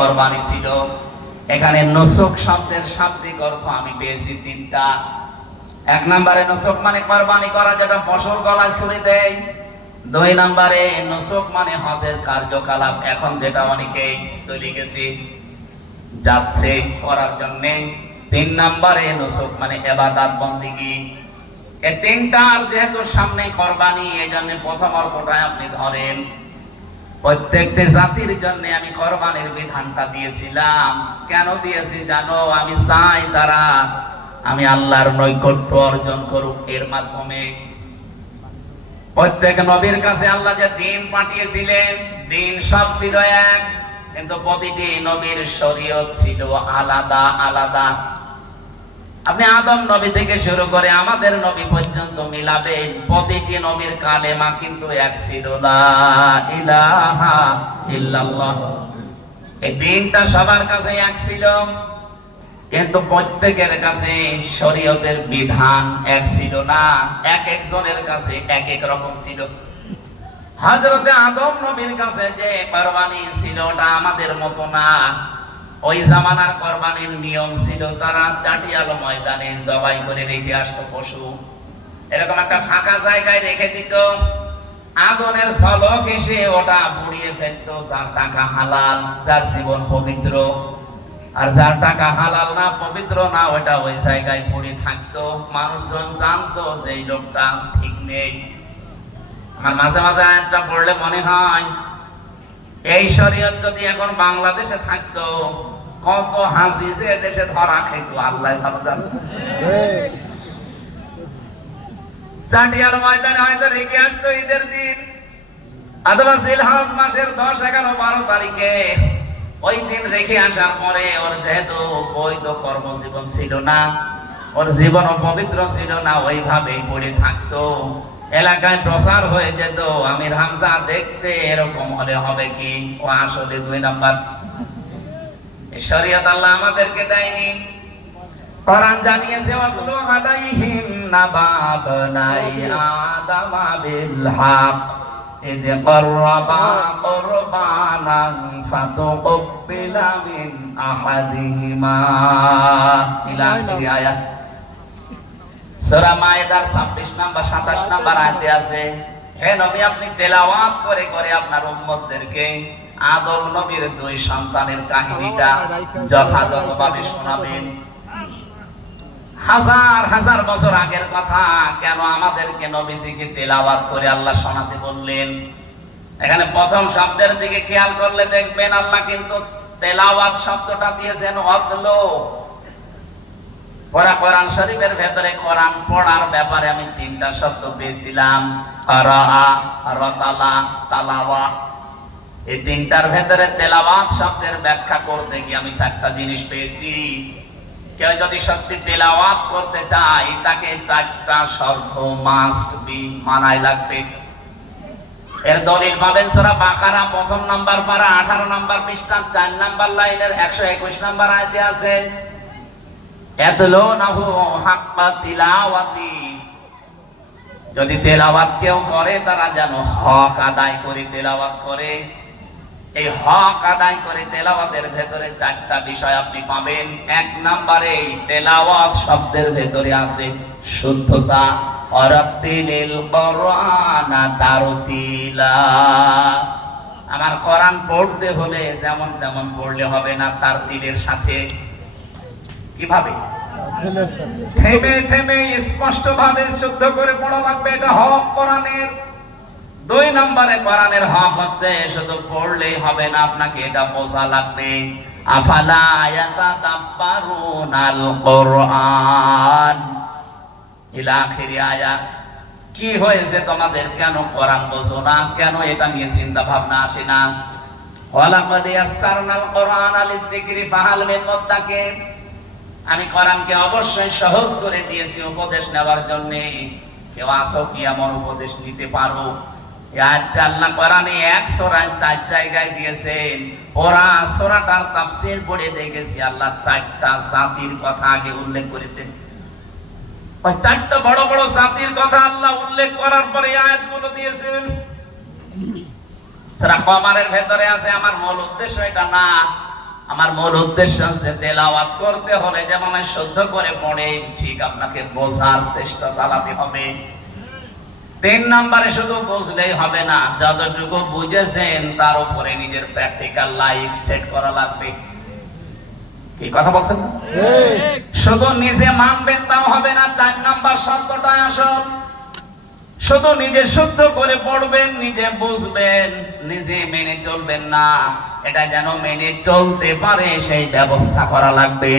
কোরবানি ছিল। এখানে নুসুক শব্দের শাব্দিক অর্থ আমি পেয়েছি তিনটা। এক নম্বরে নুসুক মানে কোরবানি করা, যেটা পশুর গলায় ছুরি দেয়। দুই নম্বরে নুসুক মানে হজের কার্যকলাপ, এখন যেটা অনেকেই চলে গেছে যাচ্ছে করার জন্য। তিন নম্বরে নুসুক মানে ইবাদত বন্দেগী। এই তিনটার যেহেতু সামনে কোরবানি, এই জন্য প্রথম অর্থটা আপনি ধরেন। প্রত্যেকটি জাতির জন্য আমি কোরবানির বিধানটা দিয়েছিলাম। কেন দিয়েছি জানো? আমি চাই তারা আমি আল্লাহর নৈকট্য অর্জন করুক এর মাধ্যমে। প্রত্যেক নবীর কাছে আল্লাহ যে দিন পাঠিয়েছিলেন, দিন সব ছিল এক, কিন্তু প্রতিটি নবীর শরীয়ত ছিল আলাদা আলাদা। আপনি আদম নবী থেকে শুরু করে আমাদের নবী পর্যন্ত মিলাবেন, প্রতিটি নবীর কালেমা কিন্তু এক ছিল, লা ইলাহা ইল্লাল্লাহ। এই দিনটা সবার কাছে এক ছিল, কিন্তু প্রত্যেকের কাছে শরীয়তের বিধান এক ছিল না, এক একজনের কাছে এক এক রকম ছিল। হযরতে আদম নবীর কাছে যে কোরবানি ছিল ওটা আমাদের মতো না। ওই জামানার কোরবানির নিয়ম ছিল তারা চাটিয়াল ময়দানে জবাই করে রেখে আসতো পশু, এরকম একটা ফাঁকা জায়গায় রেখে দিত। আগুনের ঝলক এসে ওটা পুড়িয়ে ফেলতো। যার টাকা হালাল, যার জীবন পবিত্র, আর যার টাকা হালাল না, পবিত্র না, ওটা ওই জায়গায় পড়ে থাকতো। মানুষজন জানতো যে এই লোকটা ঠিক নেই। আমার মাঝে মাঝে একটা পড়লে মনে হয় এই শরীয়ত যদি এখন বাংলাদেশে থাকতো, কত হাসি যে দেশে ধরা খেত আল্লাহ ভালো জানে। চাটিয়াল ময়দানে হয়তো রেখে আসতো ঈদের দিন, অথবা জিলহজ মাসের 10, 11, 12 তারিখে। ওই দিন রেখে আসার পরে ওর যেহেতু বৈধ কর্মজীবন ছিল না, ওর জীবন পবিত্র ছিল না, ওইভাবেই পড়ে থাকতো। এলাকায় প্রচার হয়ে যেত, আমির হামজা দেখতে এরকম হলে হবে কি, ও আসলে 2 নাম্বার। শরীয়ত আল্লাহ আমাদেরকে দেয়নি। কোরআন জানিয়েছে ওয়াতলু আলাইহিম নাবাবনাই আদামা বিল হক ইয ক্বাররাবা কুরবানান ফাতুকবিলা মিন আহাদিহিমা ইলা আখির আয়াত। সূরা মায়েদার 26 নাম্বার 27 নাম্বার আয়াতে আছে, হে নবী আপনি তেলাওয়াত করে করে আপনার উম্মতদেরকে আদম নবীর 2 সন্তানের কাহিনীটা যথাযথভাবে শোনাবেন। হাজার হাজার বছর আগের কথা, কেন আমাদেরকে নবীজিকে তেলাওয়াত করে আল্লাহ শোনাতে বললেন? এখানে প্রথম শব্দের দিকে খেয়াল করলে দেখবেন আল্লাহ কিন্তু তেলাওয়াত শব্দটা দিয়েছেন ওয়াতলু। কোরআন শরীফের ভেতরে কোরআন পড়ার ব্যাপারে আমি 3টা শব্দ পেয়েছিলাম, কারাআ, রাতালা, তালাওয়া। এই 3টার ভেতরে তেলাওয়াত শব্দের ব্যাখ্যা করতে গিয়ে আমি 4টা জিনিস পেয়েছি। কেউ যদি সত্যি তেলাওয়াত করতে চায় তাকে 4টা শর্ত মাস্ট বি, মানায় লাগবে। এর দলিল পাবেন সূরা বাকারা 1 নাম্বার পারা 18 নাম্বার পৃষ্ঠা 4 নাম্বার লাইনের 121 নাম্বার আয়াতে আছে, ইয়াতলুনাহু হাক্কা তিলাওয়াতি। যদি তেলাওয়াত কেউ করে তারা যেন হক আদায় করে তেলাওয়াত করে। এই হক আদায় করে তেলাওয়াতের ভেতরে 4টা বিষয় আপনি পাবেন। 1 নম্বরে তেলাওয়াত শব্দের ভেতরে আছে শুদ্ধতা, ওয়ারাতিলিল কুরআনা তারতিলা। আমার কোরআন পড়তে হলে যেমন তেমন পড়লে হবে না, তারতিলের সাথে। কিভাবে? থেমে থেমে স্পষ্ট ভাবে শুদ্ধ করে পড়া লাগবে, এটা হক কোরআনের। 2 নম্বরে কোরআনের হক হচ্ছে শুধু পড়লেই হবে না, আপনাকে এটা বোঝা লাগবে। আফালা ইয়াতাদাব্বারুনাল কুরআন ইলা আখির আয়াত। কি হয়েছে তোমাদের, কেন কোরআন বোঝো না, কেন এটা নিয়ে চিন্তা ভাবনা আসে না? ওয়ালাকাদ ইয়াসসারনাল কুরআনা লিযিকরি ফাহাল মিন মুদ্দাকির। আমি কোরআনকে অবশ্যই সহজ করে দিয়েছি উপদেশ নেওয়ার জন্য। কেউ আসো কি এমন উপদেশ নিতে পারো? আয়াতটা আল্লাহ কোরআনে 1 সূরায় 4 জায়গায় দিয়েছেন। পুরা সূরাটার তাফসীর পড়ে দেখেছি আল্লাহ 4টা জাতির কথা আগে উল্লেখ করেছেন। ওই 4টা বড় বড় জাতির কথা আল্লাহ উল্লেখ করার পরে আয়াতগুলো দিয়েছেন। সূরা কমারের ভেতরে আছে, আমার মূল উদ্দেশ্য এটা না। আমার মূল উদ্দেশ্য হচ্ছে তেলাওয়াত করতে হলে যেমন শুদ্ধ করে পড়ে ঠিক আপনাকে বোঝার চেষ্টা চালাতে হবে। 3 নম্বরে শুধু বুঝলেই হবে না, যতটুকু বুঝেছেন তার উপরে নিজের প্র্যাকটিক্যাল লাইফ সেট করা লাগবে। কি কথা বলছেন? শুধু নিজে মানবেন তাও হবে না। 4 নম্বর শব্দটা আসল। শুধু নিজে শুদ্ধ করে পড়বেন, নিজে বুঝবেন, নিজে মেনে চলবেন না, এটা যেন মেনে চলতে পারে সেই ব্যবস্থা করা লাগবে।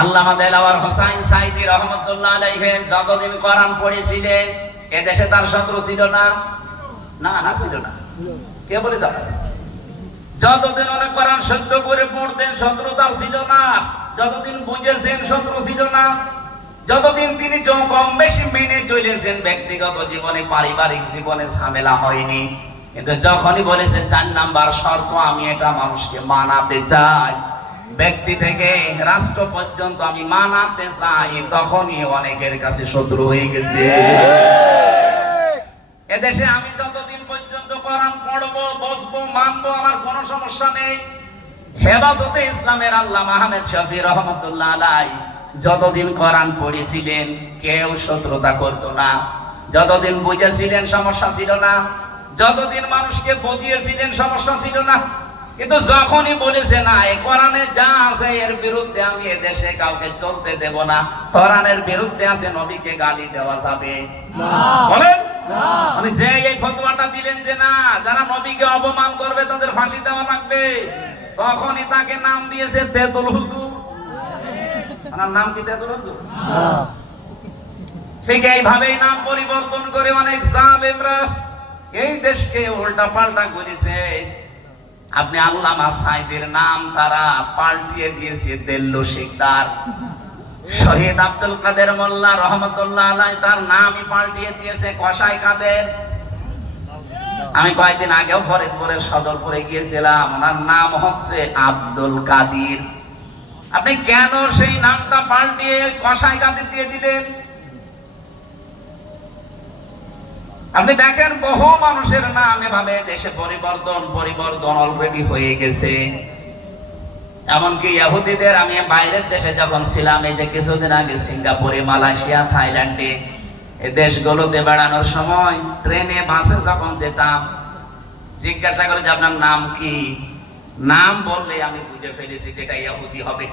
আল্লামা দেলাওয়ার হোসাইন সাইদি রহমাতুল্লাহ আলাইহি যতদিন কোরআন পড়েছিলেন এদেশে তার শত্রু ছিল না? না, না ছিল না। কে বলে যাবে? যতদিন অনেক কোরআন শুদ্ধ করে পড়তেন শত্রুতা ছিল না। যতদিন বুঝেছেন শত্রু ছিল না। যতদিন তিনি কম বেশি মেনে চলেছেন, ব্যক্তিগত জীবনে পারিবারিক জীবনে ঝামেলা হয়নি। কিন্তু যখনই বলেছে 4 নাম্বার শর্ত, আমি এটা মানুষকে মানাতে চাই, ব্যক্তি থেকে রাষ্ট্র পর্যন্ত আমি মানাতে চাই, তখনই অনেকের কাছে শত্রু হয়ে গেছে। এদেশে আমি যতদিন পর্যন্ত কোরআন পড়বো, বসবো, মানবো, আমার কোনো সমস্যা নেই। হেফাজতে ইসলামের আল্লামা আহমেদ শফি রহমাতুল্লাহ আলাইহি যতদিন কোরআন পড়েছিলেন কেউ শত্রুতা করতো না। যতদিন বুঝেছিলেন সমস্যা ছিল না। যতদিন মানুষকে বুঝিয়েছিলেন সমস্যা ছিল না। কিন্তু যখনই বলেছে না, এই কোরআনে যা আছে এর বিরুদ্ধে আমি এদেশে কাউকে চলতে দেব না, কোরআনের বিরুদ্ধে আছে, নবীকে গালি দেওয়া যাবে না, বলেন মানে যে এই ফতোয়াটা দিলেন যে না, যারা নবীকে অপমান করবে তাদের ফাঁসি দেওয়া লাগবে, তখনই তাকে নাম দিয়েছে তেতুল হুজুর। ওনার নাম কি তেতুল হুজুর? ঠিক এইভাবেই নাম পরিবর্তন করে অনেক জালেমরা এই দেশকে উল্টা পাল্টা করেছে। আপনি আল্লামা সাইদের নাম তারা পাল্টিয়ে দিয়েছে দেল্লো শিকদার। শহীদ আব্দুল কাদের মোল্লা রহমতুল্লাহ আলাইহি তার নামই পাল্টিয়ে দিয়েছে কসাই কাদের। আমি কয়েকদিন আগেও ফরিদপুরের সদরপুরে গিয়েছিলাম, ওনার নাম হচ্ছে আব্দুল কাদির। আপনি কেন সেই নামটা পাল্টিয়ে কসাই কাদির দিয়ে দিলেন? আপনি দেখেন বহু মানুষের নাম এভাবে দেশে পরিবর্তন অলরেডি হয়ে গেছে। এমনকি ইহুদিদের, আমি বাইরের দেশে যখন ছিলাম, এই যে কিছুদিন আগে সিঙ্গাপুরে, মালয়েশিয়া, থাইল্যান্ডে এই দেশগুলোতে বেড়ানোর সময় ট্রেনে বাসে যখন যেতাম, জিজ্ঞাসা করে যে আপনার নাম কি? নাম বললে আমি বুঝে ফেলেছি যেটা ইহুদি হবে।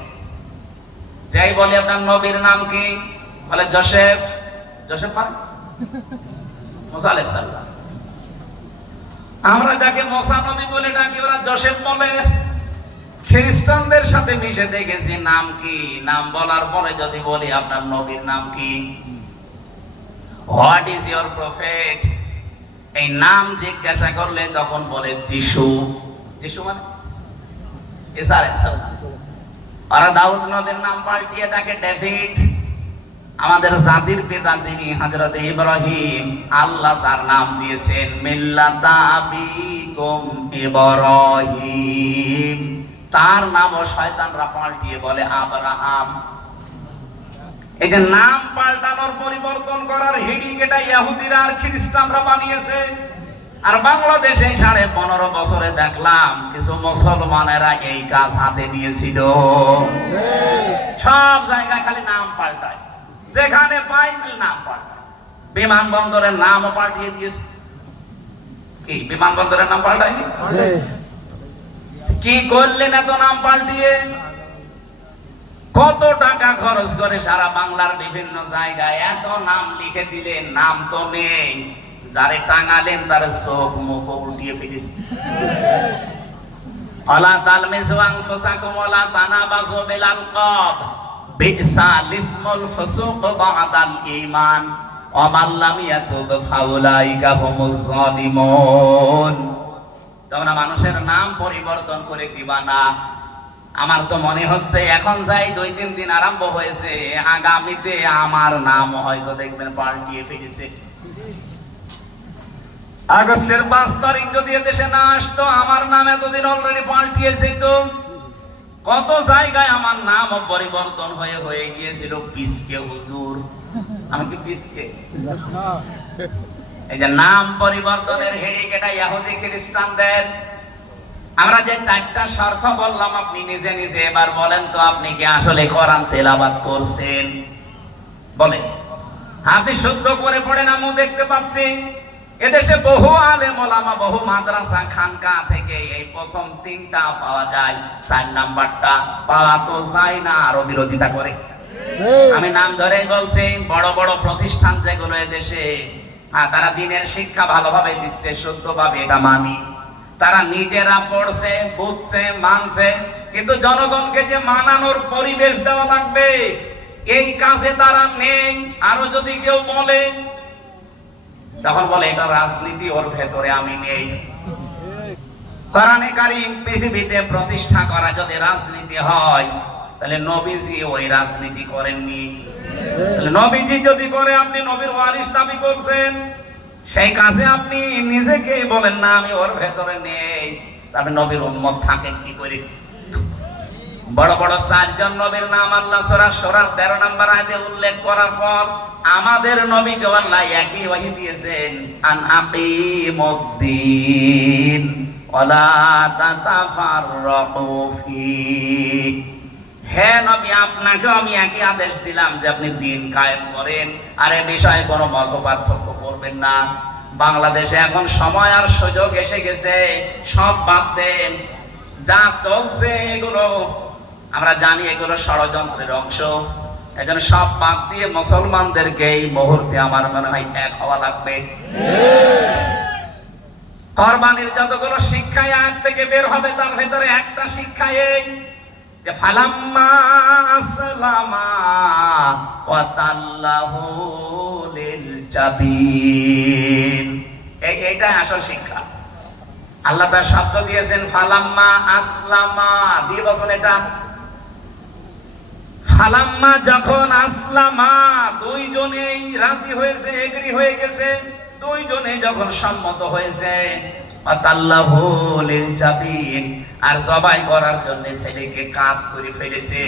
যাই বলে আপনার নবীর নাম কি? বলে জোসেফ। জোসেফ মানে মুসা আলাইহিস সালাম। আমরা যাকে মুসা নবী বলে ডাকি, ওরা জোসেফ বলে। খ্রিস্টানদের সাথে মিশে দেখেছি নাম কি, নাম বলার পরে যদি বলি আপনার নবীর নাম কি, হোয়াট ইজ ইওর প্রফেট, এই নাম জিজ্ঞাসা করলে তখন বলে যিশু। যিশু মানে ঈসা আলাইহিস সালাম। আর দাউদ নবীর নাম পাল্টিয়ে তাকে ডেভিড। আমাদের জাতির পিতা যিনি হযরত ইব্রাহিম, আল্লাহ যার নাম দিয়েছেন মিল্লাতা আবিকুম ইব্রাহিম, তার নামও শয়তানরা পাল্টিয়ে বলে আব্রাহাম। এই যে নাম পাল্টানোর পরিবর্তন করার হিড়িক এটা ইহুদিরা আর খ্রিস্টানরা বানিয়েছে। আর বাংলাদেশে 15.5 বছরে দেখলাম কিছু মুসলমানেরা এই কাজ হাতে নিয়েছিল। সব জায়গায় খালি নাম পাল্টায়, যেখানে পাই নাম পাল্টায়। বিমানবন্দরের নামও পাল্টিয়ে দিয়েছে। কি বিমানবন্দরের নাম পাল্টায়নি? কি করলেন এত নাম পাল্টিয়ে? কত টাকা খরচ করে সারা বাংলার বিভিন্ন জায়গায় এত নাম লিখে দিলেন, নাম তো নেই। যারে টাঙালেন তার চোখ মুখ উল্টিয়ে ফেলেছে। আলা তালমিজু আনফুসাকুম ওয়ালা তানাবাযু বিল আলকাব বিসাল ইসমুল ফুসুক বা'দাল ঈমান ওয়া মান লাম ইয়াতুব ফাউলাইকা হুমুজ যালিমুন। তোমরা মানুষের নাম পরিবর্তন করে দিবা না। আমার তো মনে হচ্ছে এখন যাই 2-3 দিন আরম্ভ হয়েছে, আগামীতে আমার নাম হয়তো দেখবেন পাল্টিয়ে ফেলেছে। আগস্টের 5 তারিখ যদি এদেশে না আসতো, আমার নাম এতদিন অলরেডি পাল্টিয়েছে। তো কত জায়গায় আমার নাম পরিবর্তন হয়ে গিয়েছিল পিসকে হুজুর। আমি কি পিসকে? এই যে নাম পরিবর্তনের হেডিক, এটা ইহুদি খ্রিস্টানদের। আমরা যে চারটা শর্ত বললাম, আপনি নিজে নিজে এবার বলেন তো, আপনি কি আসলে কোরআন তেলাওয়াত করছেন? বলেন। আপনি শুদ্ধ করে পড়েন, আমিও দেখতে পাচ্ছি। এদেশে বহু আলেম ওলামা, বহু মাদ্রাসা খানকা থেকে এই প্রথম তিনটা পাওয়া যায়, 4 নাম্বারটা পাওয়া তো যায় না, আরো বিরোধিতা করে। আমি নাম ধরেই বলছি, বড় বড় প্রতিষ্ঠান যেগুলো এদেশে, তারা দিনের শিক্ষা ভালোভাবে দিচ্ছে, শুদ্ধভাবে, এটা মানি। তারা নিজেরা পড়ছে, বুঝছে, মানছে, কিন্তু জনগণকে যে মানানোর পরিবেশ দেওয়া লাগবে, এই কাজে তারা নেই। আরো যদি কেউ বলে, তখন বলে এটা রাজনীতি, ওর ভেতরে আমি নেই। কোরআনে কারীম পৃথিবীতে প্রতিষ্ঠা করা যদি রাজনীতি হয়, তাহলে নবীজি ওই রাজনীতি করেননি। তাহলে নবীজি যদি করে, আপনি নবীর ওয়ারিস দাবি করছেন, সেই কাজে আপনি নিজেকে বলেন না আমি ওর ভেতরে নেই, তবে নবীর উম্মত থাকেন কি করে? বড় বড় 4 জন নবীর নাম আল্লাহ সূরা শুরা 13 নম্বর আয়াতে উল্লেখ করার পর আমাদের নবীকে আল্লাহ একই ওহী দিয়েছেন, আন আকিমুদ্দিন ওয়ালা তাতাফাররাকু ফি। হে নবী, আপনাকে আমি একই আদেশ দিলাম যে আপনি দিন কায়েম করেন, আর এ বিষয়ে কোনো মতপার্থক্য করবেন না। বাংলাদেশে এখন সময় আর সুযোগ এসে গেছে, সব বাদ দেন। যা চলছে এগুলো আমরা জানি, এগুলো ষড়যন্ত্রের অংশ। এজন্য সব বাদ দিয়ে মুসলমানদেরকে এই মুহূর্তে আমার মনে হয় এক হওয়া লাগবে। কোরবানির যতগুলো শিক্ষা আয়াত থেকে বের হবে, তার ভেতরে একটা শিক্ষা এই যে ফালাম্মা আসলামা ওয়া তাল্লাহু লিল জাবিন, এইটা আসল শিক্ষা। আল্লাহ তার শব্দ দিয়েছেন ফালাম্মা আসলামা, দিয়ে বসুন এটা ফালাম্মা, যখন আসলামা, দুইজনেই রাজি হয়েছে, এগ্রি হয়ে গেছে, দুইজনে যখন সম্মত হয়েছে, আল্লাহু লিল জাবিন, আর জবাই করার জন্য ছেলেকে কাঁধ করে ফেলেছে।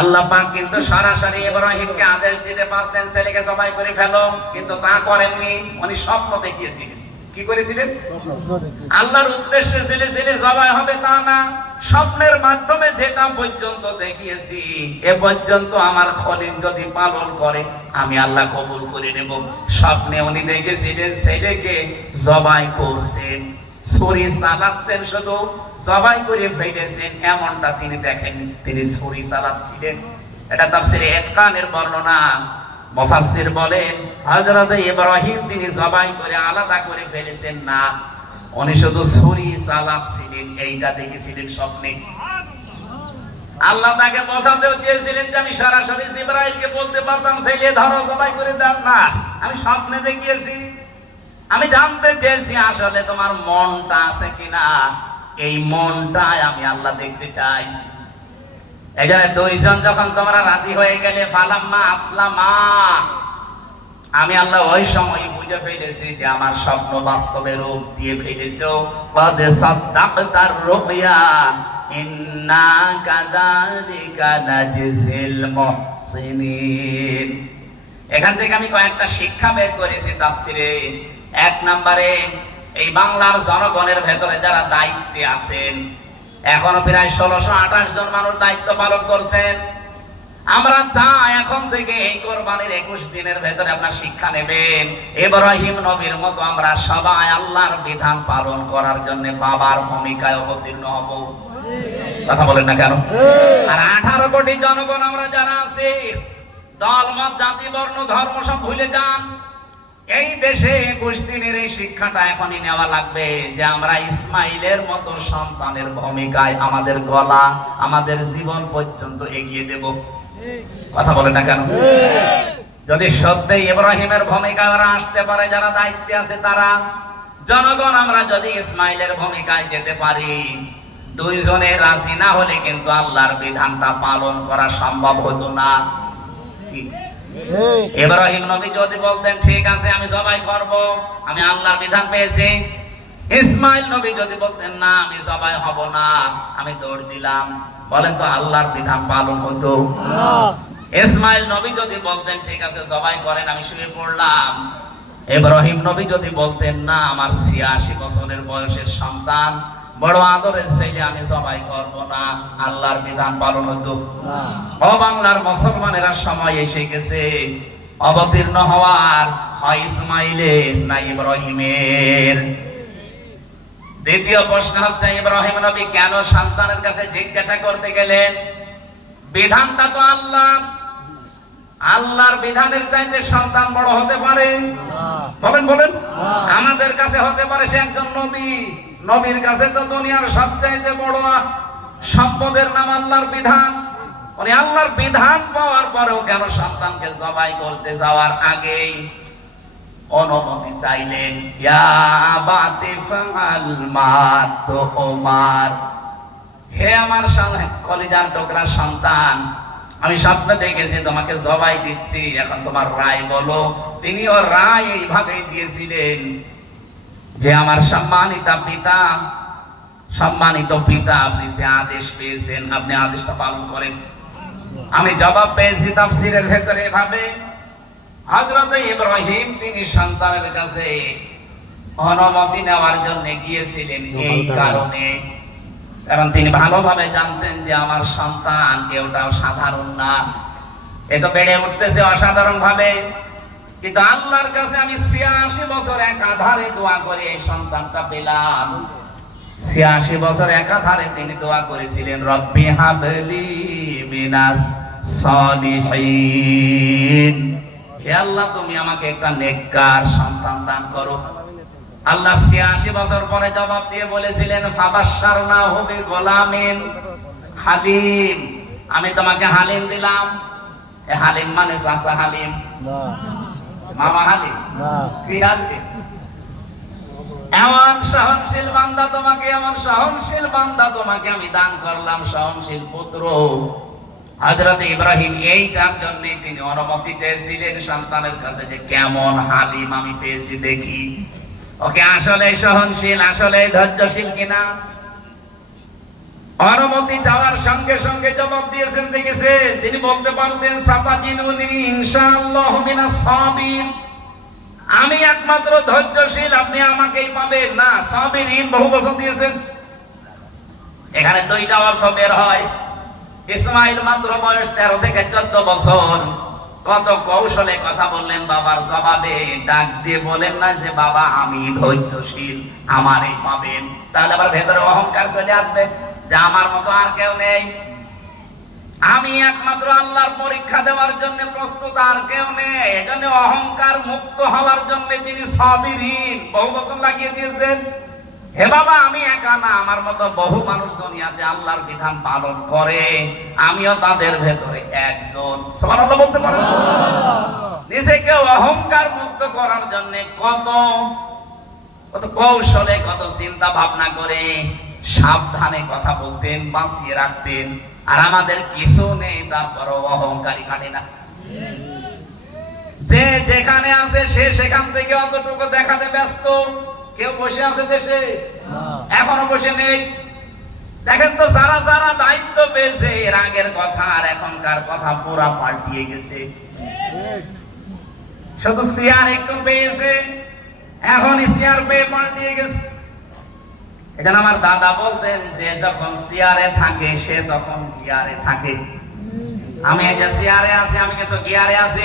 আল্লাহ পাক কিন্তু সরাসরি ইব্রাহিমকে আদেশ দিতে পারতেন ছেলেকে জবাই করে ফেলো, কিন্তু তা করেননি। উনি স্বপ্ন দেখিয়েছিলেন। কি করেছিলেন? আল্লাহর উদ্দেশ্যে ছেলে ছেলে জবাই হবে তা না, স্বপ্নের মাধ্যমে যেটা পর্যন্ত দেখিয়েছি, এ পর্যন্ত আমার খলিল যদি পালন করে আমি আল্লাহ কবুল করে নেব। স্বপ্নে উনি দেখেছিলেন ছেলেকে জবাই করছেন, ছুরি চালাচ্ছেন, শুধু জবাই করে ফেলেছেন এমনটা তিনি দেখেন, তিনি ছুরি চালাচ্ছিলেন। এটা তাফসীরে ইতকানের বর্ণনা। মুফাসসির বলেন হযরত ইব্রাহিম তিনি জবাই করে আলাদা করে ফেলেছেন না, উনি শুধু ছুরি চালাচ্ছিলেন, এইটা দেখেছিলেন স্বপ্নে। আল্লাহ তাকে বোঝাতেও চেয়েছিলেন যে আমি সরাসরি জিবরাইলকে বলতে পারতাম ছেলে ধরো জবাই করে দাও, না, আমি স্বপ্নে দেখিয়েছি। আমি জানতে চেয়েছি আসলে তোমার মনটা আছে কিনা, এই মনটাই আমি আল্লাহ দেখতে চাই। এই জন্য দুইজন যখন তোমরা রাজি হয়ে গেলে, ফালাম্মা আসলামা, আমি আল্লাহ ওই সময় বুঝে ফেলেছি যে আমার স্বপ্ন বাস্তবে রূপ দিয়ে ফেলেছো। কদ সাদ্দাকতার রুয়া ইন্না কাযালিকা নাজজিল মুহসিনিন। এখান থেকে আমি কয়েকটা শিক্ষা বের করেছি তাফসীরে। 1 নম্বরে, এই বাংলার জনগণের ভেতরে যারা দায়িত্বে আছেন, এখনো প্রায় 1628 জন মানুষ দায়িত্ব পালন করছেন। আমরা চাই এখন থেকে এই কোরবানির 21 দিনের ভেতরে আপনার শিক্ষা নেবেন, ইব্রাহিম নবীর মতো আমরা সবাই আল্লাহর বিধান পালন করার জন্য বাবার ভূমিকায় অবতীর্ণ হব। কথা বলেন না কেন? আর 18 কোটি জনগণ আমরা যারা আছি, দল মত জাতি বর্ণ ধর্ম সব ভুলে যান। এই দেশে 21 দিনের এই শিক্ষাটা এখনই নেওয়া লাগবে যে আমরা ইসমাইলের মতো সন্তানের ভূমিকায় আমাদের গলা, আমাদের জীবন পর্যন্ত এগিয়ে দেব। কথা বলেন না কেন? যদি সত্যি ইব্রাহিমের ভূমিকায় ওরা আসতে পারে, যারা দায়িত্বে আছে তারা, জনগণ আমরা যদি ইসমাইলের ভূমিকায় যেতে পারি, দুইজনে রাজি না হলে কিন্তু আল্লাহর বিধানটা পালন করা সম্ভব হতো না। ইব্রাহিম নবী যদি বলতেন ঠিক আছে আমি জবাই করব, আমি আল্লাহর বিধান পেয়েছি, ইসমাইল নবী যদি বলতেন না আমি জবাই হব না, আমি দৌড় দিলাম, বলেন তো আল্লাহর বিধান পালন হতো? ইসমাইল নবী যদি বলতেন ঠিক আছে জবাই করেন, আমি শুয়ে পড়লাম, ইব্রাহিম নবী যদি বলতেন না আমার 86 বছরের বয়সের সন্তান বড় আদরের ছেলে আমি সবাই করব না, আল্লাহর বিধান পালন হতো। ও বাংলার মুসলমানেরা সময় এসে গেছে অবতীর্ণ হওয়ার, হয় ইসমাইলের না ইব্রাহিমের। দ্বিতীয় প্রশ্ন হচ্ছে, ইব্রাহিম নবী কেন সন্তানের কাছে জিজ্ঞাসা করতে গেলেন? বিধানটা তো আল্লাহ, আল্লাহর বিধানের চাইতে সন্তান বড় হতে পারে? বলেন বলেন। আমাদের কাছে হতে পারে, সে একজন নবী, নবীর কাছে তো দুনিয়ার সবচাইতে বড় সম্পদের নাম আল্লাহর বিধান। উনি আল্লাহর বিধান পাওয়ার পরেও কেন সন্তানকে জবাই করতে যাওয়ার আগেই অনুমতি চাইলেন? ইয়া আবাতি ফাআল মা তুমার, হে আমার কলিজার টুকরা সন্তান, আমি স্বপ্নে দেখেছি তোমাকে জবাই দিচ্ছি, এখন তোমার রায় বলো। তিনিও রায় এইভাবে দিয়েছিলেন যে আমার সম্মানিত পিতা, সম্মানিত পিতা, আপনি যে আদেশ পেয়েছেন আপনি আদেশটা পালন করেন। আমি জবাব পেয়েছি তাফসীরের ভেতরে এভাবে, হযরত ইব্রাহিম তিনি সন্তানের কাছে অনুমতি নেওয়ার জন্য গিয়েছিলেন এই কারণে, কারণ তিনি ভালোভাবে জানতেন যে আমার সন্তান কেউটাও সাধারণ না, এ তো বেড়ে উঠতেছে অসাধারণ ভাবে। কিন্তু আল্লাহর কাছে আমি ৮৬ বছর একাধারে দোয়া করে এই সন্তানটা পেলাম। ৮৬ বছর একাধারে তিনি দোয়া করেছিলেন, রব্বি হাবলি মিনাস সলিহিন, হে আল্লাহ তুমি আমাকে একটা নেককার সন্তান দান করো। আল্লাহ ৮৬ বছর পরে জবাব দিয়ে বলেছিলেন, ফাবাশশারনাহু বিগুলামিন হালিম, আমি তোমাকে হালিম দিলাম। এ হালিম মানে চাচা হালিম, মামা হালিম, কি হালিম? এমন সহনশীল বান্দা তোমাকে, এমন সহনশীল বান্দা তোমাকে আমি দান করলাম, সহনশীল পুত্র। হযরত ইব্রাহিম এইটার জন্য তিনি অনুমতি চেয়েছিলেন সন্তানের কাছে, যে কেমন হালিম আমি পেয়েছি দেখি, ওকে আসলে সহনশীল, আসলে ধৈর্যশীল কিনা। অনুমতি চাওয়ার সঙ্গে সঙ্গে জবাব দিয়েছেন, দেখেছেন তিনি বলতে পারতেন সাতাজিনুনি ইনশাআল্লাহু মিনাস সাবির, আমি একমাত্র ধৈর্যশীল, আপনি আমাকেই পাবেন না। সাবিরিন বহু বছর দিয়েছেন, এখানে দুইটা অর্থ বের হয়। ইসমাইল মাত্র বয়স 13 থেকে 14 বছর, কত কৌশলে কথা বললেন বাবার জবাবে, ডাক দিয়ে বলেন না যে বাবা আমি ধৈর্যশীল, আমারই পাবেন, তাহলে আবার ভেতরে অহংকার চলে আসবে যে আমার মতো আর কেউ নেই, আমি একমাত্র আল্লাহর পরীক্ষা দেওয়ার জন্য প্রস্তুত, আর কেউ নেই। এজন্য অহংকার মুক্ত হওয়ার জন্য তিনি সাবিরিন বহু বছর লাগিয়ে দিয়েছেন। হে বাবা আমি একা না, আমার মতো বহু মানুষ দুনিয়াতে আল্লাহর বিধান পালন করে, আমিও তাদের ভেতরে একজন। সুবহানাল্লাহ বলতে পারেন? নিজেকে অহংকার মুক্ত করার জন্য কত কত কৌশলে, কত চিন্তা ভাবনা করে সাবধানে কথা বলতেন, বাঁচিয়ে রাখতেন। আর আমাদের কিছু নেই, তারপরও অহংকারী কাটে না। যে যেখানে আছে সে সেখান থেকে অতটুকু দেখাতে ব্যস্ত। কেউ বসে আছে দেশে, এখনো বসে নেই। দেখেন তো যারা যারা দায়িত্ব পেয়েছে, এর আগের কথা আর এখনকার কথা পুরা পাল্টিয়ে গেছে। শুধু চেয়ার একটু পেয়েছে, এখন চেয়ার পেয়ে পাল্টিয়ে গেছে। এটা আমার দাদা বলতেন যে যখন চেয়ারে থাকে সে তখন গিয়ারে থাকে। আমি এই যে চেয়ারে আছি, আমি কিন্তু গিয়ারে আছি।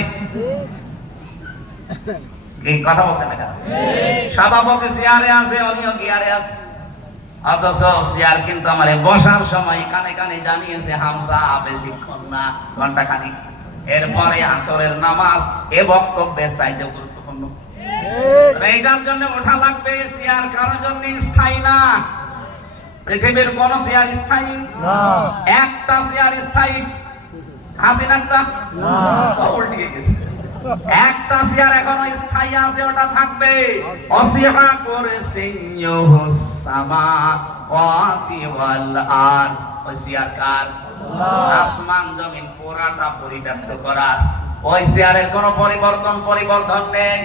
এই কথা বলছেন এটা? সভাপতি চেয়ারে আছে, উনিও গিয়ারে আছে। অথচ চেয়ার কিন্তু আমার বসার সময় কানে কানে জানিয়েছে হামজা বেশিক্ষণ না, ঘন্টা খানিক, এরপরে আসরের নামাজ এ বক্তব্যের চাইতে গুরুত্বপূর্ণ। এইটার জন্য ওঠা লাগবে। চেয়ার কারোর জন্য স্থায়ী না, পৃথিবীর কোন চেয়ার স্থায়ী না। একটা চেয়ার স্থায়ী, হাসিনাটা উল্টিয়ে গেছে। একটা চেয়ার এখনো স্থায়ী আছে, ওটা থাকবে। অসিহা করেছে সামাওয়াতি ওয়াল আরদ, ওই চেয়ার কার? আসমান জমিন পুরাটা পরিব্যাপ্ত করা। ওই চেয়ারের কোনো পরিবর্তন নেই।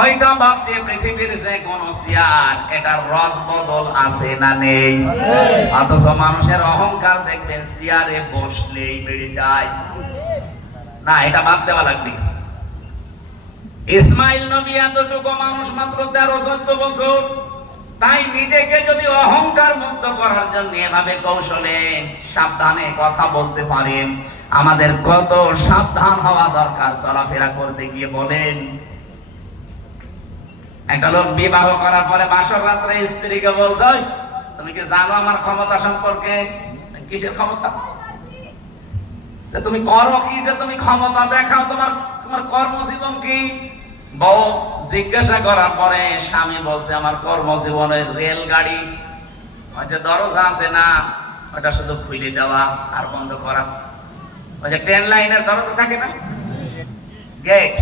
ওইটা বাদ দিয়ে পৃথিবীর যে কোন চেয়ার, এটা রদ বদল আছে না নেই? অথচ মানুষের অহংকার দেখবেন চেয়ারে বসলেই বেড়ে যায়। না, এটা বাদ দেওয়া লাগবে। ইসমাইল নবী এতটুকু মানুষ, মাত্র 13-14 বছর, তাই নিজেকে যদি অহংকার মুক্ত করার জন্য এভাবে কৌশলে সাবধানে কথা বলতে পারেন, আমাদের কত সাবধান হওয়া দরকার চলাফেরা করতে গিয়ে। বলেন, একটা লোক বিবাহ করার পরে বাসর রাত্রে স্ত্রীকে বলছে, তুমি কি জানো আমার ক্ষমতা সম্পর্কে? কিসের ক্ষমতা? তুমি করো কি যে তুমি ক্ষমতা দেখাও? তোমার কর্মজীবন কি? বউ জিজ্ঞাসা করার পরে স্বামী বলছে, আমার কর্মজীবনের রেলগাড়ি, ওই যে দরজা আছে না, ওটা শুধু খুলে দেওয়া আর বন্ধ করা। ওই যে ট্রেন লাইনের দরজা থাকে না, গেট।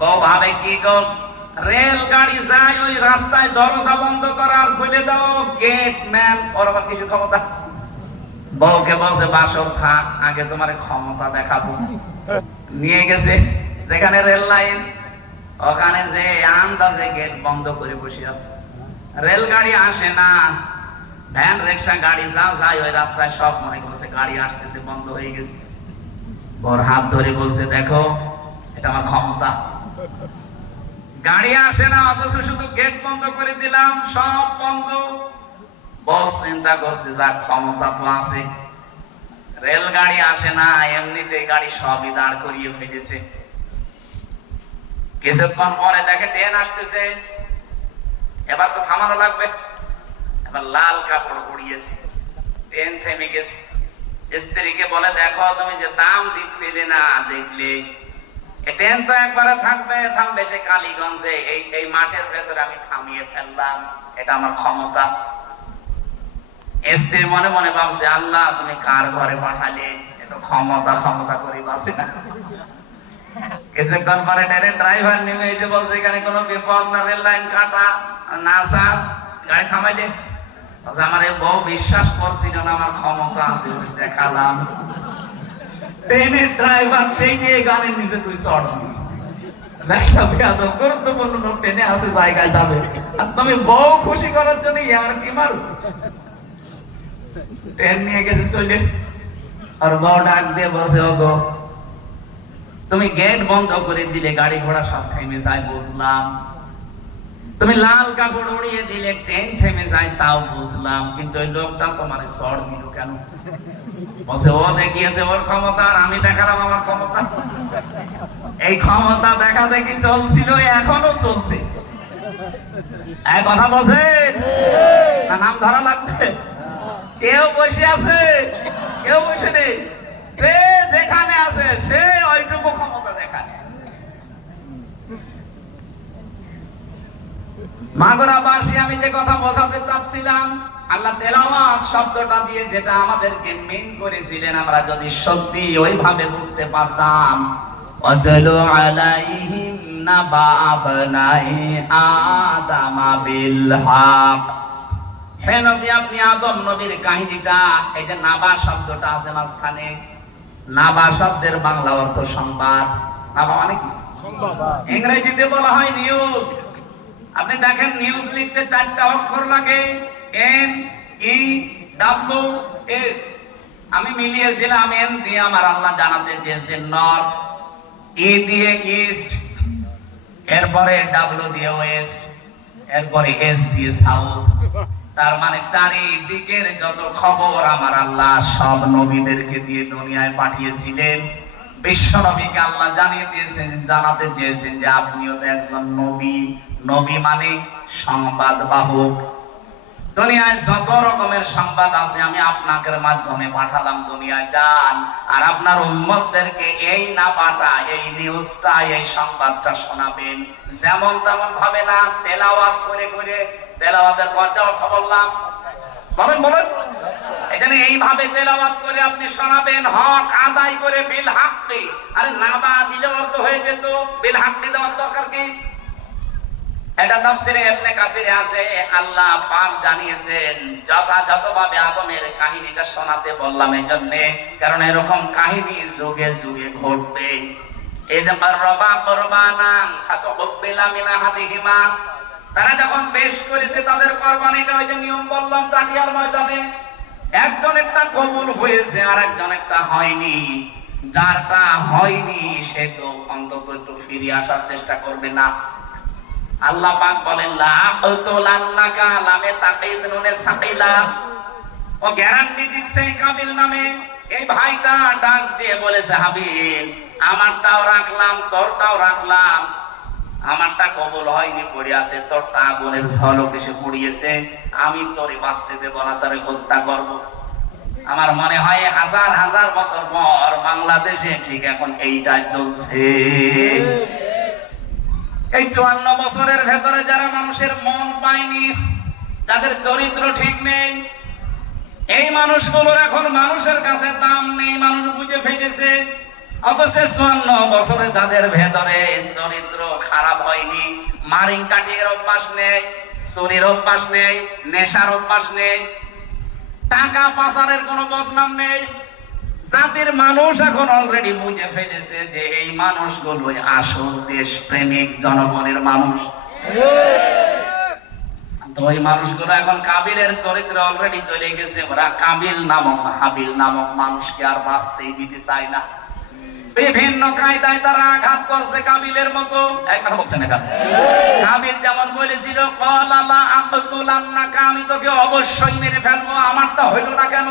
বউ ভাবে কি গো, রেলগাড়ি যায় ওই রাস্তায়, দরজা বন্ধ করা আর খুলে দাও, গেট ম্যান ওর আবার কিছু ক্ষমতা? বউকে বলছে, বাসর থাক, আগে তোমার ক্ষমতা দেখাবো। নিয়ে গেছে যেখানে রেল লাইন, ওখানে যে আন্দাজে গেট বন্ধ করে বসে আছে। রেলগাড়ি আসে না, ভ্যান রিক্সা গাড়ি যা যায় ওই রাস্তায় সব মনে করছে গাড়ি আসতেছে, বন্ধ হয়ে গেছে। বর হাত ধরে বলছে, দেখো এটা আমার ক্ষমতা। গাড়ি আসে না, অথচ শুধু গেট বন্ধ করে দিলাম, সব বন্ধ। বউ চিন্তা করছে, যা ক্ষমতা তো আছে। রেলগাড়ি আসে না, এমনিতে গাড়ি সবই দাঁড় করিয়ে ফেলেছে। কিছুক্ষণ পরে দেখে ট্রেন আসতেছে, এবার তো থামানো লাগবে। এবার লাল কাপড় উড়িয়েছে, ট্রেন থেমে গেছে। স্ত্রীকে বলে, দেখো তুমি যে দাম দিচ্ছিলে না, দেখলে ট্রেন তো একবারে থামবে সে কালীগঞ্জে, এই মাঠের ভেতরে আমি থামিয়ে ফেললাম, এটা আমার ক্ষমতা। স্ত্রী মনে মনে ভাবছে, আল্লাহ তুমি কার ঘরে পাঠালে, এটা ক্ষমতা করি বাসে না। কিছুক্ষণ পরে ট্রেনের ড্রাইভার নেমে এসে বলছে, এখানে কোনো বিপদ না, রেল লাইন কাটা না স্যার, গাড়ি থামাইলে। আমার এই বউ বিশ্বাস করছিল না আমার ক্ষমতা আছে, দেখালাম। ট্রেনের ড্রাইভার ট্রেনে গানের নিচে তুই চড় দিস, গুরুত্বপূর্ণ লোক ট্রেনে আছে, জায়গায় যাবে, আর তুমি বউ খুশি করার জন্য ইয়ার কি মারো। ট্রেন নিয়ে গেছে চলে, আর বউ ডাক দিয়ে বসে, ওগো তুমি গেট বন্ধ করে দিলে, গাড়ি ঘোড়া সব থেমে যায়, বুঝলাম। তুমি লাল কাপড় উড়িয়ে দিলে, ট্রেন থেমে যায়, তাও বুঝলাম। কিন্তু ওই লোকটা তোমার চড় দিল কেন? বসে, ও দেখিয়েছে ওর ক্ষমতা, আর আমি দেখালাম আমার ক্ষমতা। এই ক্ষমতা দেখা দেখি চলছিল, এখনো চলছে। এক কথা বসে না, নাম ধরা লাগবে। কেউ বসে আছে, কেউ বসে নেই, সে যেখানে আছে সে ওইটুকু ক্ষমতা দেখায়। মাগুরাবাসী, আমি যে কথা বোঝাতে চাচ্ছিলাম, আল্লাহ তেলাওয়াত শব্দটা দিয়ে যেটা আমাদেরকে মেন করেছিলেন, আমরা যদি সত্যি ওইভাবে বুঝতে পারতাম। ওয়াতলু আলাইহিম নাবা আবনাই আদামা বিল হক। হে নবী, আপনি আদম নবীর কাহিনীটা, এই যে নাবা শব্দটা আছে মাঝখানে, নাবা শব্দের বাংলা অর্থ সংবাদ। নাবা মানে কি? সংবাদ। ইংরেজিতে বলা হয় নিউজ। আপনি দেখেন, নিউজ লিখতে 4টা অক্ষর লাগে, NEWS। আমি মিলিয়েছিলাম, এন দিয়ে আমার আল্লাহ জানাতে চেয়েছেন নর্থ, ই দিয়ে ইস্ট, এরপরে ডাব্লিউ দিয়ে ওয়েস্ট, এরপরে এস দিয়ে সাউথ। তার মানে চারিদিকের যত খবর আমার আল্লাহ সব নবীদেরকে দিয়ে দুনিয়ায় পাঠিয়েছিলেন। বিশ্ব নবীকে আল্লাহ জানিয়ে দিয়েছেন, জানাতে চেয়েছেন যে আপনিও তো একজন নবী। নবী মানে সংবাদ বাহক। দুনিয়ায় যত রকমের সংবাদ আছে আমি আপনাদের মাধ্যমে পাঠালাম, দুনিয়ায় যান আর আপনার উম্মতদেরকে এই নাবাটা, এই নিউজটা, এই সংবাদটা শোনাবেন। যেমন তেমন ভাবে না, তেলাওয়াত করে করে। তেলাওয়াতের কয়টা অর্থ বললাম? বলেন। এখানে এইভাবে তেলাওয়াত করে আপনি শোনাবেন, হক আদায় করে, বিল হাক্কি। আরে নাবা দিলে অর্থ হয়ে যেত, বিল হাক্কি দেওয়ার দরকার কি? এটা তাফসিরে ইবনে কাসিরে আছে, আল্লাহ পাক জানিয়েছেন যথাযথভাবে আদমের কাহিনীটা শোনাতে বললাম এই জন্য, কারণ এরকম কাহিনী যুগে যুগে ঘটবে। এবার রবা কুরবানান ফাতুকবিলা মিন আহাদিহিমা, তারা যখন পেশ করেছে তাদের কুরবানিটা, ওই যে নিয়ম বললাম চাটিয়ার ময়দানে, একজনেরটা কবুল হয়েছে আর একজনেরটা হয়নি। যারটা হয়নি সে তো অন্তত একটু ফিরে আসার চেষ্টা করবে না। আল্লাহ পাক বলেন লা আতলান্নাকা লামে তাকিদ নুনে সাকিলা, ও গ্যারান্টি দিচ্ছে কাবিল নামে। এই ভাইটা ডাক দিয়ে বলেছে হাবিল আমারটাও রাখলাম তোরটাও রাখলাম, আমারটা কবুল হয়নি পড়ে আছে, তোরটা আগুনের ঝলক এসে পড়িয়েছে, আমি তোরে বাঁচতে দেব না, তোরে হত্যা করব। আমার মনে হয় হাজার হাজার বছর পর বাংলাদেশে ঠিক এখন এইটাই চলছে। এই 54 বছরের ভেতরে যারা মানুষের মন পায়নি, যাদের চরিত্র ঠিক নেই, এই মানুষগুলোর এখন মানুষের কাছে দাম নেই, মানুষ বুঝে ফেলেছে। অথচ 54 বছরে যাদের ভেতরে চরিত্র খারাপ হয়নি, মারিং কাটির অভ্যাস নেই, চুরির অভ্যাস নেই, নেশার অভ্যাস নেই, টাকা পাচারের কোনো বদনাম নেই, জাতির মানুষ এখন অলরেডি বুঝে ফেলেছে যে এই মানুষগুলোই আসল দেশ প্রেমিক জনগণের মানুষ। তো ওই মানুষগুলো এখন কাবিলের চরিত্রে অলরেডি চলে গেছে। ওরা কাবিল নামক হাবিল নামক মানুষকে আর বাঁচতেই দিতে চায় না। বিভিন্ন কায়দায় তারা আঘাত করছে কাবিলের মতো। এক কথা বলছেন না? কাবিল যেমন বলেছিল ক্বালা লা আকতুলান্নাকা, আমি তোকে অবশ্যই মেরে ফেলবো, আমারটা হইল না কেন?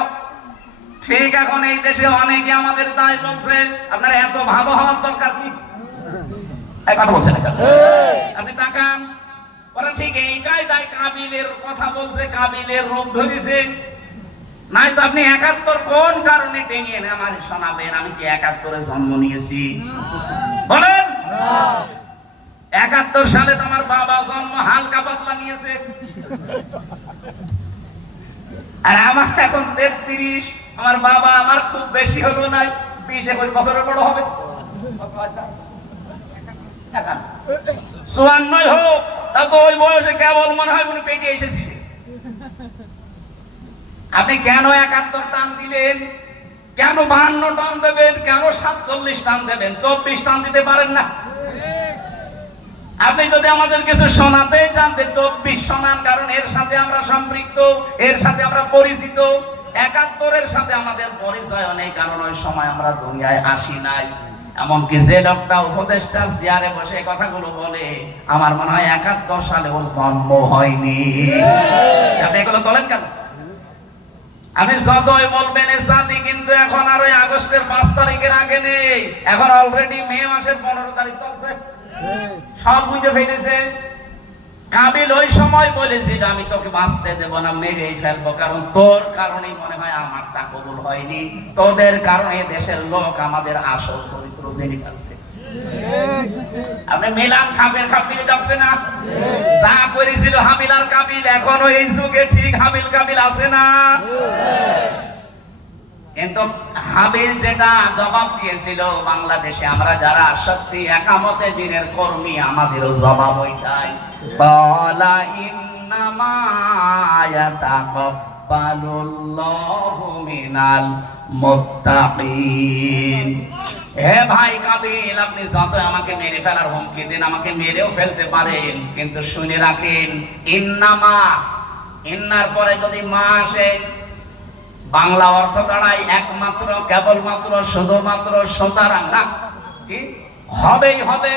ঠিক এখন এই দেশে অনেকে আমাদের তাই বলছে আপনার এত ভালো হওয়ার দরকার কি? এক কথা বলছেন না? আপনি তাকান, ওরা ঠিক এই কায়দায় কাবিলের কথা বলছে, কাবিলের রূপ ধরেছে। নাই তো আপনি 71 কোন কারণে টেনে এনে আমার শোনাবেন? আমি কি 71-এ জন্ম নিয়েছি? বলেন। 71 সালে তো আমার বাবা জন্ম হালকা পাতলা নিয়েছে, আর আমার এখন 33। আমার বাবা আমার খুব বেশি হলো নাই, 20-21 বছরের বড় হবে। 54 হোক, তারপর ওই বয়সে কেবল মনে হয় কোনো পেটে এসেছি। আপনি কেন 71 টান দিলেন? কেন 52 টান দেবেন? কেন 47 টান দেবেন? 24 টান দিতে পারেন না? আপনি যদি আমাদের কিছু শোনাতে জানতে 24 শোনান, কারণ এর সাথে আমরা সম্পৃক্ত, এর সাথে আমরা পরিচিত। 71-এর সাথে আমাদের পরিচয় নেই, কারণ ওই সময় আমরা দুনিয়ায় আসি নাই। এমনকি যে লোকটা উপদেষ্টা চেয়ারে বসে কথাগুলো বলে, আমার মনে হয় 71 সালে ওর জন্ম হয়নি। আপনি এগুলো বলেন কেন? আমি যতই বলবেন এ জাতি কিন্তু এখন আর ওই আগস্টের 5 তারিখের আগে নেই, এখন অলরেডি মে মাসের 15 তারিখ চলছে। সব বুঝে ফেলেছে। কাবিল ওই সময় বলেছিল আমি তোকে বাঁচতে দেব না, মেরেই ফেলবো, কারণ তোর কারণেই মনে হয় আমারটা কবুল হয়নি, তোদের কারণে দেশের লোক আমাদের আসল চরিত্র জেনে ফেলছে। আপনি মিলান খাবের খাবিলে যাচ্ছে না? যা করেছিল হাবিল আর কাবিল, এখনো এই যুগে ঠিক হাবিল কাবিল আছে না? কিন্তু হাবিল যেটা জবাব দিয়েছিল, বাংলাদেশে আমরা যারা সত্যি একামতে দিনের কর্মী, আমাদেরও জবাব ওইটাই। ক্বালা ইন্নামা ইয়াতাকাব্বালুল্লাহু মিনাল মুত্তাকিন। হে ভাই কাবিল, আপনি যত আমাকে মেরে ফেলার হুমকি দিন, আমাকে মেরেও ফেলতে পারেন, কিন্তু শুনে রাখেন ইন্নামা, ইন্নার পরে যদি মা আসে, বাংলা অর্থ দাঁড়ায় একমাত্র, কেবলমাত্র, শুধুমাত্র, সুতরাং না, কি হবেই হবে,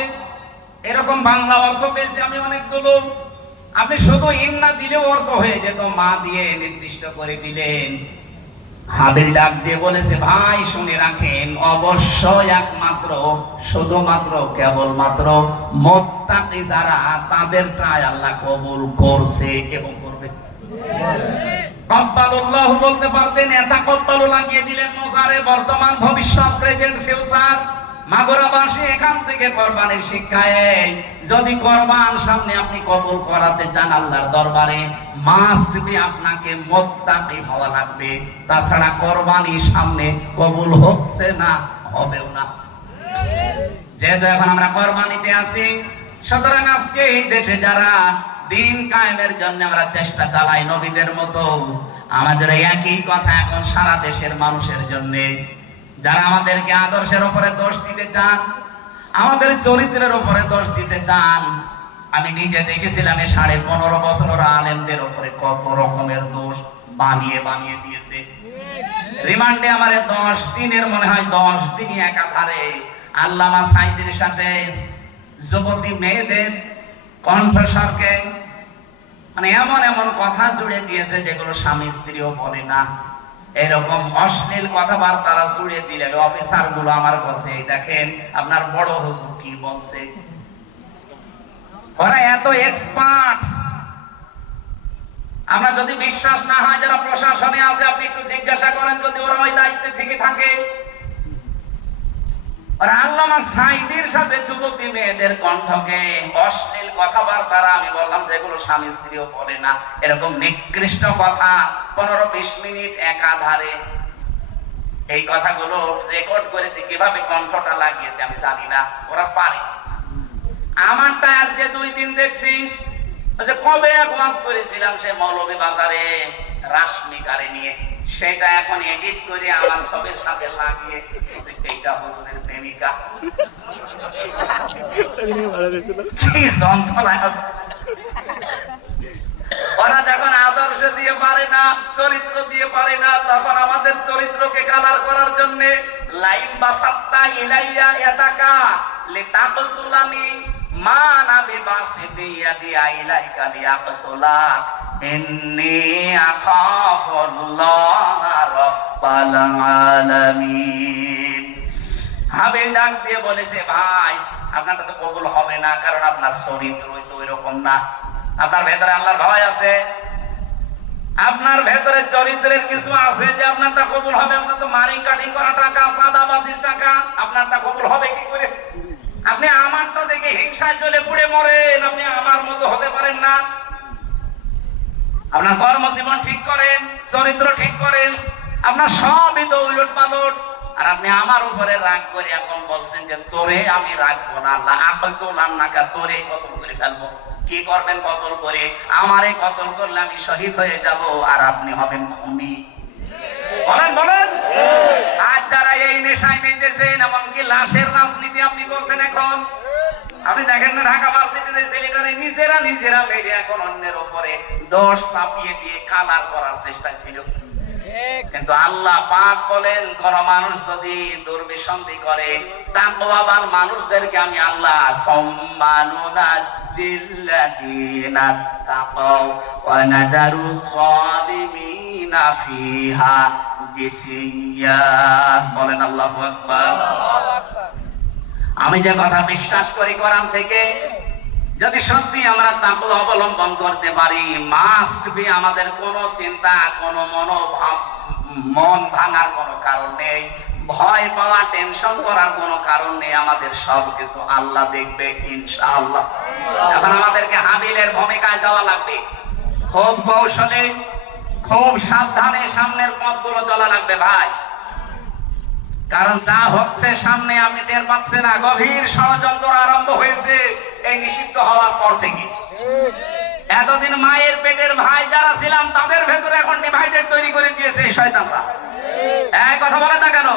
এরকম বাংলা অর্থ পেয়েছি আমি অনেকগুলো। আপনি শুধু ইন্না দিলেও অর্থ হয়ে যেত, মা দিয়ে নির্দিষ্ট করে দিলেন। হাবিল ডাক দিয়ে বলেছে ভাই শুনে রাখেন, অবশ্যই একমাত্র, শুধুমাত্র, কেবলমাত্র মুত্তাকি যারা, তাদেরটাই আল্লাহ কবুল করছে এবং করবে। কব্বালুল্লাহ বলতে পারতেন, এটা কব্বালু লাগিয়ে দিলেন মোজারে, বর্তমান, ভবিষ্যৎ, প্রেজেন্ট, ফিউচার। মাগুরাবাসী এখান থেকে কোরবানির শিক্ষা এই, যদি কোরবান সামনে আপনি কবুল করাতে চান আল্লাহর দরবারে, মাস্ট বি আপনাকে মুত্তাকি হওয়া লাগবে, তাছাড়া কোরবানি সামনে কবুল হচ্ছে না, হবেও না। যেহেতু এখন আমরা কোরবানিতে আছি, সুতরাং আজকে এই দেশে যারা দিন কায়েমের জন্য আমরা চেষ্টা চালাই নবীদের মতো, আমাদের একই কথা এখন সারা দেশের মানুষের জন্য। যারা আমাদেরকে আদর্শের উপরে দোষ দিতে চান, আমাদের চরিত্রের উপরে দোষ দিতে চান, আমি নিজে দেখেছিলাম 15.5 বছর ওরা আলেমদের উপরে কত রকমের দোষ বানিয়ে বানিয়ে দিয়েছে। রিমান্ডে আমার 10 দিনের মনে হয় 10 দিনই একাধারে আল্লামা সাইদের সাথে যুবতী মেয়েদের কণ্ঠস্বরকে মানে এমন এমন কথা জুড়ে দিয়েছে যেগুলো স্বামী স্ত্রীও বলে না। এরকম অশ্লীল কথাবার্তারা জুড়ে দিলেন অফিসার গুলো আমার বলছে, দেখেন আপনার বড় হুজুর কি বলছে। ওরা এত এক্সপার্ট, আমরা যদি বিশ্বাস না হয় যারা প্রশাসনে আছে আপনি একটু জিজ্ঞাসা করেন, যদি ওরা ওই দায়িত্বে থেকে থাকে। আর আল্লামা সাঈদীর সাথে যুবতী মেয়েদের কণ্ঠকে অশ্লীল কথাবার্তারা, আমি বললাম যেগুলো স্বামী স্ত্রীও বলে না, এরকম নিকৃষ্ট কথা 15-20 মিনিট একাধারে এই কথাগুলো রেকর্ড করেছি। কিভাবে কণ্ঠটা লাগিয়েছে আমি জানি না, ওরা পারে। আমারটা আজকে 2 দিন দেখছি। কবে এক ওয়াজ করেছিলাম সে মৌলভী বাজারে রাশমিকারে নিয়ে, সেটা এখন এডিট করে আমার সবের সাথে লাগিয়ে এইটা হুজুরের প্রেমিকা। কি যন্ত্রণায় আছে। ওরা যখন আদর্শ দিয়ে পারে না, চরিত্র দিয়ে পারে না, তখন আমাদের চরিত্রকে কালার করার জন্য লাইন বা সাত্তা ইলাইয়া ইয়াদাকা লিতাকতুলানি মা নাবি বাসিদিয়া দিয়া ইলাইকা লিয়াকতুলা ইন্নী আখাফুল্লাহ রাব্বাল আলামিন। হাবিল ডাক দিয়ে বলেছে, ভাই আপনারটা তো কবুল হবে না, কারণ আপনার চরিত্রই তো এরকম না। আপনার ভেতরে আল্লাহর ভয় আছে, আপনার ভেতরে চরিত্রের কিছু আছে যে আপনারটা কবুল হবে। আপনার তো মারি কাটিং করা টাকা, সাদাবাজির টাকা, আপনারটা কবুল হবে কি করে? আপনি আমারটা দেখে হিংসায় চলে পুড়ে মরেন, আপনি আমার মতো হতে পারেন না। আপনার কর্মজীবন ঠিক করেন, চরিত্র ঠিক করেন, আপনার সবই তো উলট পালট। আর আপনি আমার উপরে রাগ করে এখন বলছেন যে তোরে আমি রাখবো না, আল্লাহ আকল তো নাকা, তোরে কতল করে ফেলবো। কি করবেন কতল করে? আমারে কতল করলে আমি শহীদ হয়ে যাব, আর আপনি হবেন খুনি। বলেন বলেন। আজ যারা এই নেশায় মেতেছেন, এমনকি লাশের রাজনীতি আপনি করছেন এখন। আপনি দেখেন না ঢাকা ভার্সিটিতে ছেলেটারে নিজেরা মেরে এখন অন্যের উপরে দোষ চাপিয়ে দিয়ে কালার করার চেষ্টা ছিল। কিন্তু আল্লাহ পাক বলেন, কোন মানুষ যদি দুর্বিসন্ধি করে, তাকওয়াবান মানুষদেরকে আমি আল্লাহ সম্মানুনা জিল্লাদিনা তাকাও ওয়া নাযারু সালিমিনা ফিহা জিসিয়া। বলেন আল্লাহু আকবার। আমি যে কথা বিশ্বাস করি কোরআন থেকে, যদি সত্যি আমরা তাকওয়া অবলম্বন করতে পারি, মাস্ট বি আমাদের কোনো চিন্তা, কোনো মনোভাব, মন ভাঙার কোনো কারণ নেই, ভয় পাওয়া, টেনশন করার কোনো কারণ নেই। আমাদের সবকিছু আল্লাহ দেখবে ইনশাআল্লাহ। এখন আমাদেরকে হাবিলের ভূমিকায় যাওয়া লাগবে, খুব কৌশলে, খুব সাবধানে সামনের পথগুলো চলা লাগবে ভাই। কারণ যা হচ্ছে সামনে আপনি টের পাচ্ছেন না। গভীর ষড়যন্ত্র আরম্ভ হয়েছে এই নিষিদ্ধ হওয়ার পর থেকে। এতদিন মায়ের পেটের ভাই যারা ছিলাম তাদের ভেতরে এখন ডিভাইডেড তৈরি করে দিয়েছে শয়তানরা। এই কথা বলে না কেন?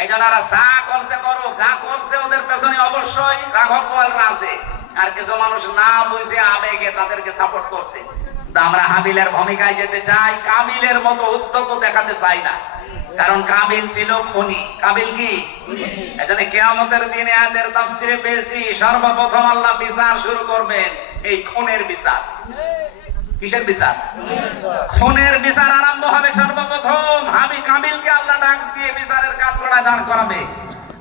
এই জন্য যা করছে করুক, যা করছে ওদের পেছনে অবশ্যই রাঘব বোয়ালরা আছে, আর কিছু মানুষ না বুঝে আবেগে তাদেরকে সাপোর্ট করছে। আমরা হাবিলের ভূমিকায় যেতে চাই, কাবিলের মতো উদ্যত দেখাতে চাই না। কারণ কাবিল ছিল খুনি। কাবিল কি? এজন্য কিয়ামতের দিনে আয়াতের তাফসীরে পেয়েছি, সর্বপ্রথম আল্লাহ বিচার শুরু করবেন এই খুনের বিচার। কিসের বিচার? খুনের বিচার আরম্ভ হবে সর্বপ্রথম। কাবিলকে আল্লাহ ডাক দিয়ে বিচারের কাঠগড়ায় দাঁড় করাবে।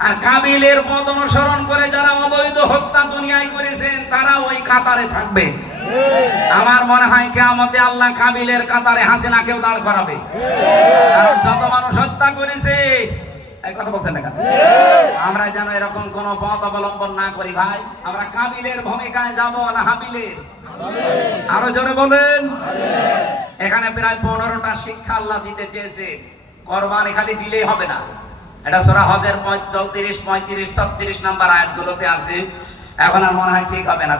আর কাবিলের পথ অনুসরণ করে যারা অবৈধ হত্যা দুনিয়ায় করেছেন তারা ওই কাতারে থাকবে। আমার মনে হয় কিয়ামতে আল্লাহ কাবিলের কাতারে হাসিনাকেও দাঁড় করাবে। কারণ যত মানুষ হত্যা করেছে, এই কথা বলছেন না কেন? আমরা যেন এরকম কোন পথ অবলম্বন না করি ভাই। আমরা কাবিলের ভূমিকায় যাব না হাবিলের? আরো জোরে বলেন। এখানে প্রায় 15টা শিক্ষা আল্লাহ দিতে চেয়েছে। কোরবানি খালি দিলেই হবে না, এটা সূরা হজের 34, 35, 36 নাম্বার আয়াতগুলোতে আছে। এখন আর মনে হয় ঠিক হবে না।